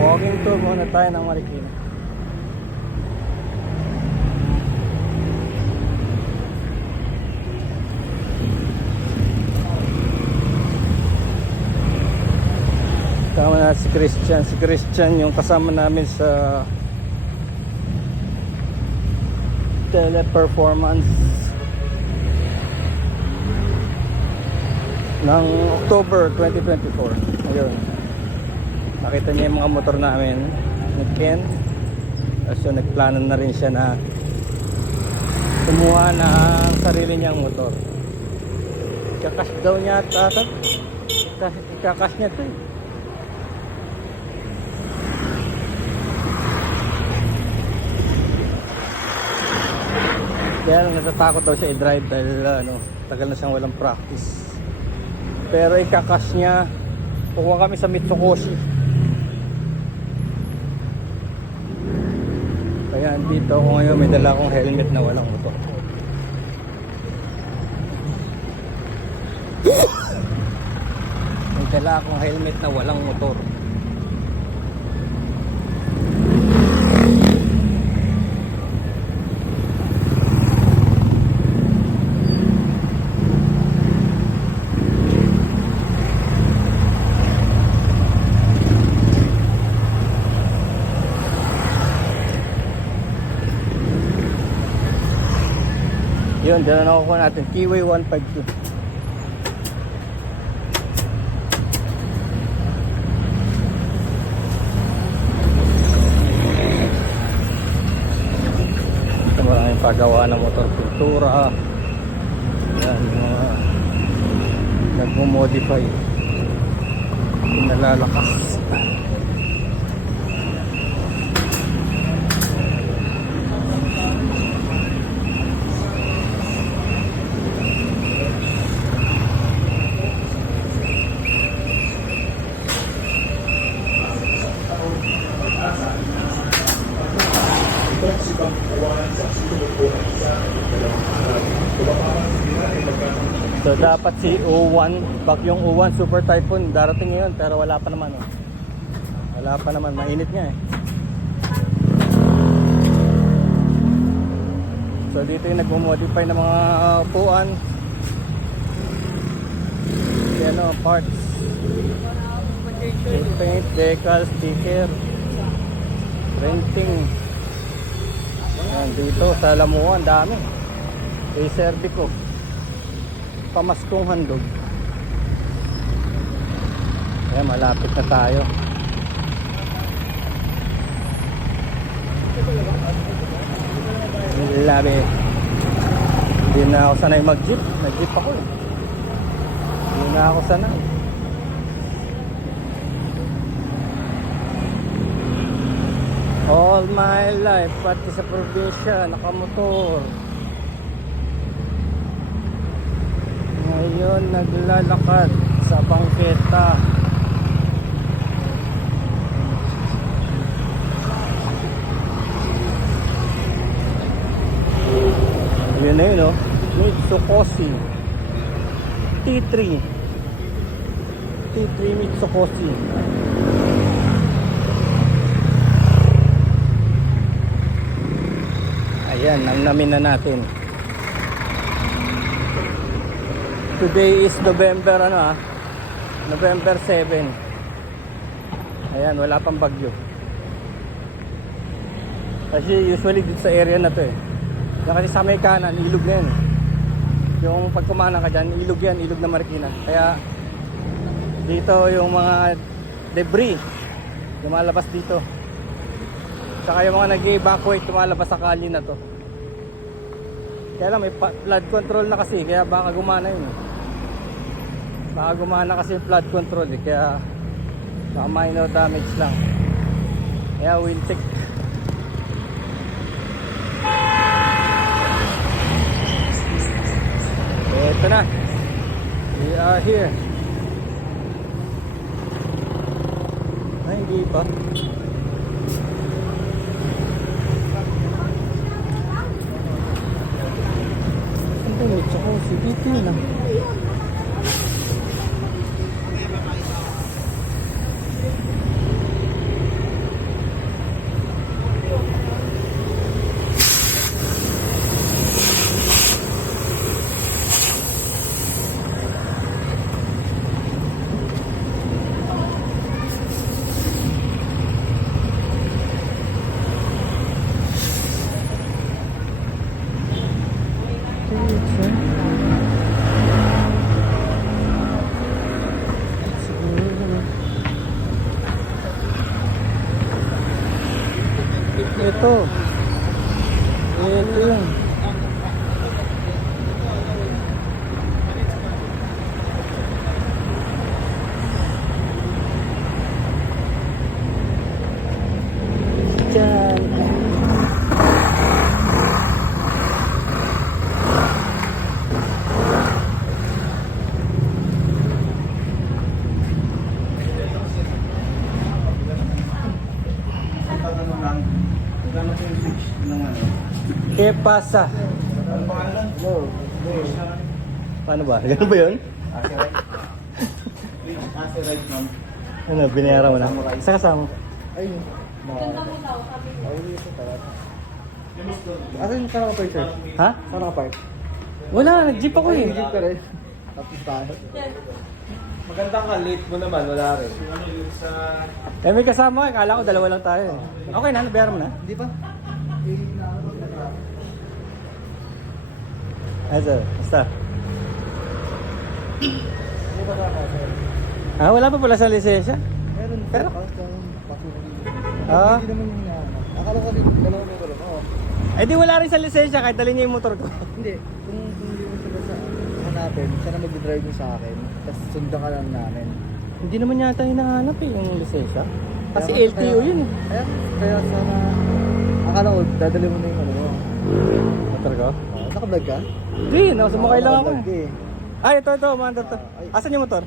Walking tour muna tayo ng Marikina. Kasama na si Christian. Si Christian yung kasama namin sa teleperformance ng October 2024. Ayun. Nakita niya yung mga motor namin ni Ken. So nagplano na rin siya na kumuha ng sarili niyang motor. Ikakas daw niya tatag. Ikakas niya ito eh. Kaya natatakot daw siya i-drive dahil tagal na siyang walang practice. Pero ikakas niya. Kukuha kami sa Mitsukoshi. Kaya dito ako ngayon, may dala akong helmet na walang motor. May dala akong helmet na walang motor. Yun, dala na ako natin. Kiwi 152. Ito maraming paggawa ng motor pintura. Yan, mga nagmo-modify. Pinalalakas. So dapat si O1, yung O1 Super Typhoon darating ngayon pero wala pa naman Wala pa naman, mainit nga eh. So dito yung nagmo-modify ng mga upuan. Parts. Paint, decal, sticker, printing. Yan, dito sa Lamuan, dami. Servico. Pamaskong handog. Ayan, malapit na tayo. Labi. Hindi na ako sanay mag-jeep. Nag-jeep ako eh. Hindi na ako sanay. All my life, pati sa probinsya, nakamotor. Ngayon naglalakad sa bangketa. Yun na yun Mitsukoshi T3 Mitsukoshi. Ayan, namnamin na natin. Today is November November 7. Ayan, wala pang bagyo. Kasi usually dito sa area na to eh. Kasi sa may kanan, ilog na yan. Yung pag kumana ka dyan, ilog yan, ilog na Marikina. Kaya dito yung mga debris lumalabas dito. Saka yung mga nag-evacuate lumalabas sa kalye na to. Kaya lang may flood control na kasi, kaya baka gumana yun. Baka gumana kasi yung flood control eh, kaya baka minor damage lang. Kaya we'll check. Ito na, we are here. Ay, hindi pa. Ito, Mitsukoshi dito na. Ito. Ito yun. Diyan. ¿Qué pasa? Paano ba? Ganun ba yun? Ano, binayaran mo na? Isa kasama? Ayun. Asan ka naka-park, sir? Ha? Saan naka-park? Wala, nag-jeep ako eh. Jeep ka rin. Tapos tayo. Maganda ka, late mo naman, wala rin. Eh may kasama ka, kala ko dalawa lang tayo eh. Okay na, nabayaran mo na? Hindi pa? Ay sir, basta. Hindi pa naka-park. Ah, wala pa pala sa lisensya? Meron. Pero? Kaos lang. Pasukin. Ah? Hindi naman yung hinahanap. Akala ko rin, dalawa mo lang. Oo. Eh di wala rin sa lisensya kahit dalhin niya yung motor ko. Hindi. Kung hindi mo sila sa hanapin, siya na mag-drive mo sa akin. Tapos sundan ka lang namin. Hindi naman yata hinahanap eh yung lisensya. Kasi Kaya- LTO yun eh. Kaya sana, akala ko, dadali mo na yung ano mo. Motor ko? Naka-vlog ka? Hindi, no, sumakay lang ako Naka-vlog eh. ka eh. Ay, ito, umaandar to. Ay. Asan yung motor?